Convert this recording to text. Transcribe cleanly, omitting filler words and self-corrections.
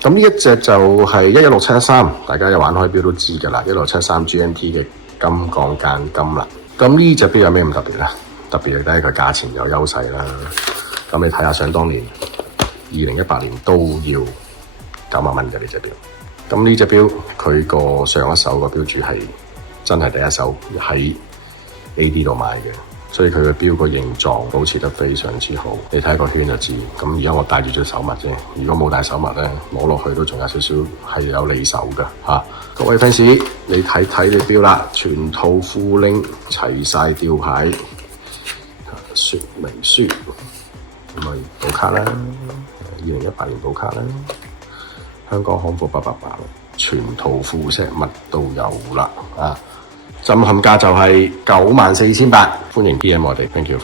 咁呢一隻就係11673，大家有玩開錶都知㗎啦，11673 GMT 嘅金鋼間金啦。咁呢隻錶有咩咁特別咧？特別係第一個價錢有優勢啦。咁你睇下，想當年2018年都要9萬蚊嘅呢隻錶。咁呢隻錶佢個上一手個錶主係真係第一手喺 AD 度買嘅。所以佢嘅錶個形狀保持得非常之好，你睇個圈就知。咁而家我戴住隻手襪啫，如果冇戴手襪咧，摸落去都仲有少少係有離手㗎嚇。各位 fans， 你睇睇你錶啦，全套副拎齊晒吊牌，說明書，咁咪保卡啦，2018年保卡啦，香港康復888，全套副 set 乜都有啦啊！震撼價就係94,800，歡迎 DM 我哋 ，thank you。